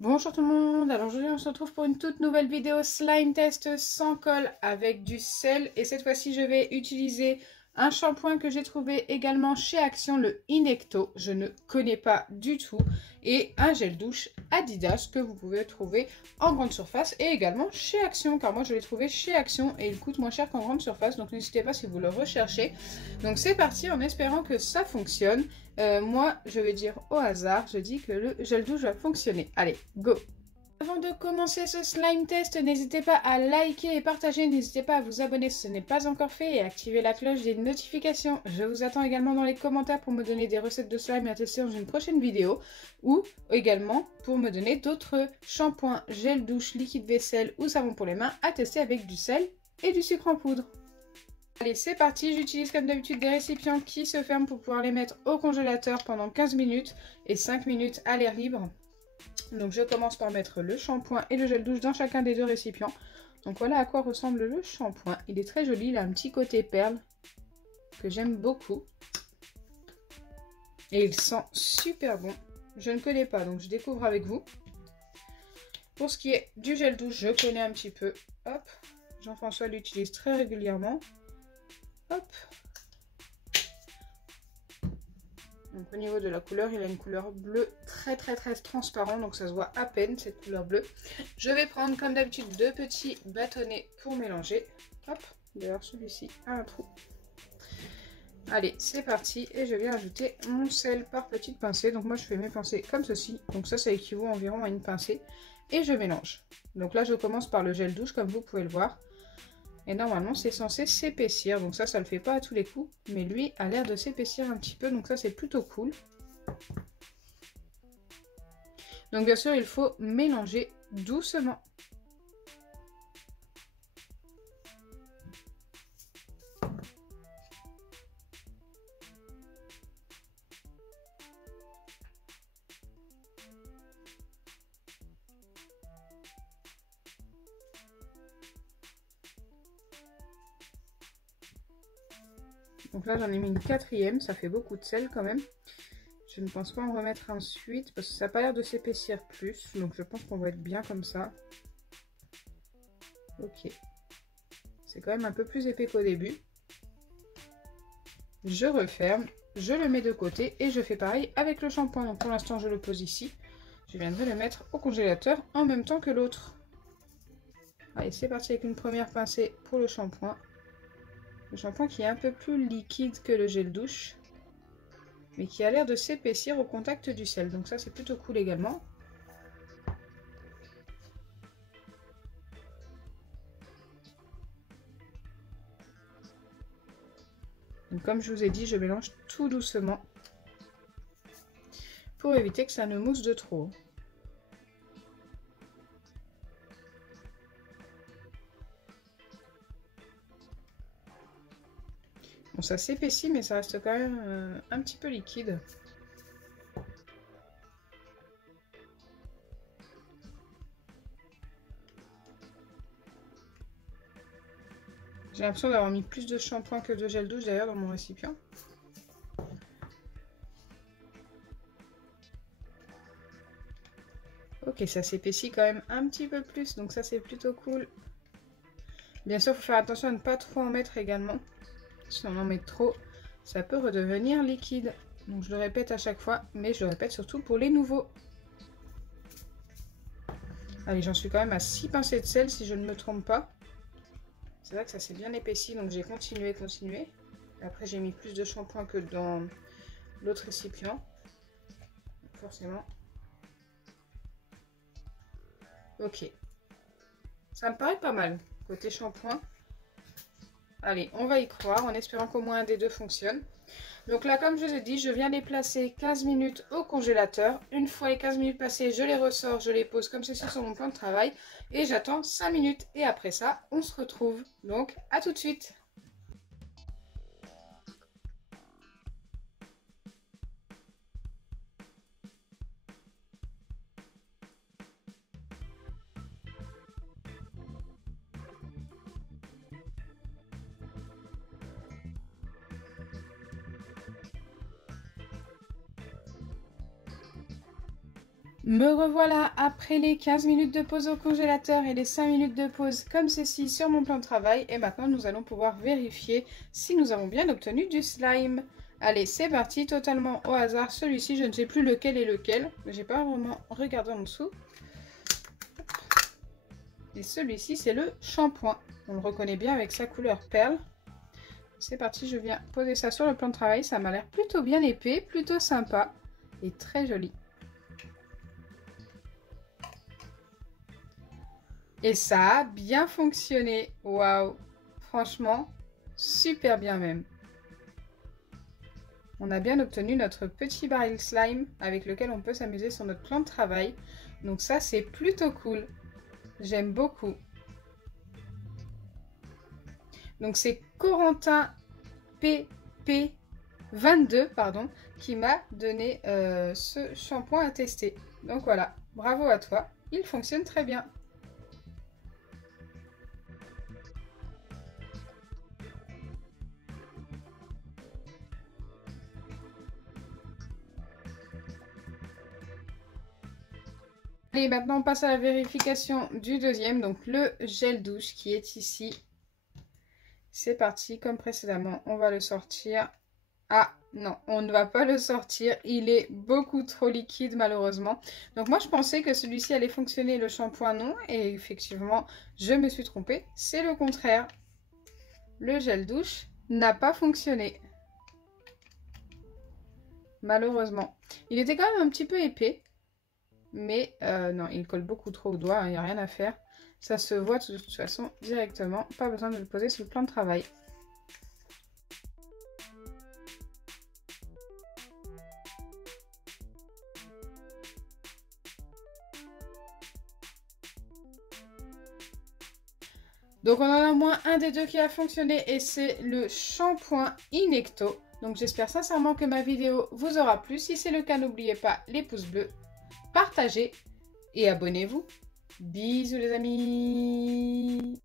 Bonjour tout le monde, alors aujourd'hui on se retrouve pour une toute nouvelle vidéo slime test sans colle avec du sel et cette fois-ci je vais utiliser un shampoing que j'ai trouvé également chez Action, le Inecto, je ne connais pas du tout, et un gel douche Adidas que vous pouvez trouver en grande surface et également chez Action, car moi je l'ai trouvé chez Action et il coûte moins cher qu'en grande surface, donc n'hésitez pas si vous le recherchez. Donc c'est parti en espérant que ça fonctionne. Moi, je vais dire au hasard, je dis que le gel douche va fonctionner. Allez, go! Avant de commencer ce slime test, n'hésitez pas à liker et partager, n'hésitez pas à vous abonner si ce n'est pas encore fait et à activer la cloche des notifications. Je vous attends également dans les commentaires pour me donner des recettes de slime à tester dans une prochaine vidéo ou également pour me donner d'autres shampoings, gel douche, liquide vaisselle ou savon pour les mains à tester avec du sel et du sucre en poudre. Allez, c'est parti, j'utilise comme d'habitude des récipients qui se ferment pour pouvoir les mettre au congélateur pendant 15 minutes et 5 minutes à l'air libre. Donc je commence par mettre le shampoing et le gel douche dans chacun des deux récipients. Donc voilà à quoi ressemble le shampoing. Il est très joli, il a un petit côté perle que j'aime beaucoup. Et il sent super bon. Je ne connais pas, donc je découvre avec vous. Pour ce qui est du gel douche, je connais un petit peu. Hop, Jean-François l'utilise très régulièrement. Hop. Donc au niveau de la couleur, il a une couleur bleue très transparent, donc ça se voit à peine cette couleur bleue. Je vais prendre comme d'habitude deux petits bâtonnets pour mélanger. Hop, d'ailleurs celui-ci a un trou. Allez, c'est parti et je vais ajouter mon sel par petites pincées. Donc moi je fais mes pincées comme ceci, donc ça équivaut environ à une pincée. Et je mélange. Donc là je commence par le gel douche comme vous pouvez le voir. Et normalement c'est censé s'épaissir, donc ça le fait pas à tous les coups, mais lui a l'air de s'épaissir un petit peu, donc ça c'est plutôt cool. Donc bien sûr il faut mélanger doucement. Donc là j'en ai mis une quatrième, ça fait beaucoup de sel quand même. Je ne pense pas en remettre ensuite parce que ça n'a pas l'air de s'épaissir plus. Donc je pense qu'on va être bien comme ça. Ok. C'est quand même un peu plus épais qu'au début. Je referme, je le mets de côté et je fais pareil avec le shampoing. Donc pour l'instant je le pose ici. Je viendrai le mettre au congélateur en même temps que l'autre. Allez, c'est parti avec une première pincée pour le shampoing. Le shampoing qui est un peu plus liquide que le gel douche, mais qui a l'air de s'épaissir au contact du sel. Donc ça, c'est plutôt cool également. Donc comme je vous ai dit, je mélange tout doucement pour éviter que ça ne mousse de trop. Bon, ça s'épaissit, mais ça reste quand même un petit peu liquide. J'ai l'impression d'avoir mis plus de shampoing que de gel douche d'ailleurs dans mon récipient. Ok, ça s'épaissit quand même un petit peu plus, donc ça c'est plutôt cool. Bien sûr, il faut faire attention à ne pas trop en mettre également. Si on en met trop, ça peut redevenir liquide. Donc je le répète à chaque fois, mais je le répète surtout pour les nouveaux. Allez, j'en suis quand même à 6 pincées de sel si je ne me trompe pas. C'est vrai que ça s'est bien épaissi, donc j'ai continué. Après, j'ai mis plus de shampoing que dans l'autre récipient. Forcément. Ok. Ça me paraît pas mal, côté shampoing. Allez, on va y croire, en espérant qu'au moins un des deux fonctionne. Donc là, comme je vous ai dit, je viens les placer 15 minutes au congélateur. Une fois les 15 minutes passées, je les ressors, je les pose comme ceci sur mon plan de travail. Et j'attends 5 minutes. Et après ça, on se retrouve. Donc, à tout de suite. Me revoilà après les 15 minutes de pause au congélateur et les 5 minutes de pause comme ceci sur mon plan de travail. Et maintenant, nous allons pouvoir vérifier si nous avons bien obtenu du slime. Allez, c'est parti, totalement au hasard. Celui-ci, je ne sais plus lequel est lequel. J'ai pas vraiment regardé en dessous. Et celui-ci, c'est le shampoing. On le reconnaît bien avec sa couleur perle. C'est parti, je viens poser ça sur le plan de travail. Ça m'a l'air plutôt bien épais, plutôt sympa et très joli. Et ça a bien fonctionné. Waouh! Franchement, super bien même. On a bien obtenu notre petit baril slime avec lequel on peut s'amuser sur notre plan de travail. Donc ça, c'est plutôt cool. J'aime beaucoup. Donc c'est Corentin PP22 qui m'a donné ce shampoing à tester. Donc voilà, bravo à toi, il fonctionne très bien. Et maintenant on passe à la vérification du deuxième, donc le gel douche qui est ici. C'est parti, comme précédemment, on va le sortir. Ah non, on ne va pas le sortir, il est beaucoup trop liquide malheureusement. Donc moi je pensais que celui-ci allait fonctionner, le shampoing non, et effectivement je me suis trompée, c'est le contraire. Le gel douche n'a pas fonctionné. Malheureusement. Il était quand même un petit peu épais. Mais non, il colle beaucoup trop au doigt, il n'y a rien à faire. Ça se voit de toute façon directement, pas besoin de le poser sur le plan de travail. Donc on en a au moins un des deux qui a fonctionné et c'est le shampoing Inecto. Donc j'espère sincèrement que ma vidéo vous aura plu. Si c'est le cas, n'oubliez pas les pouces bleus, partagez et abonnez-vous. Bisous les amis!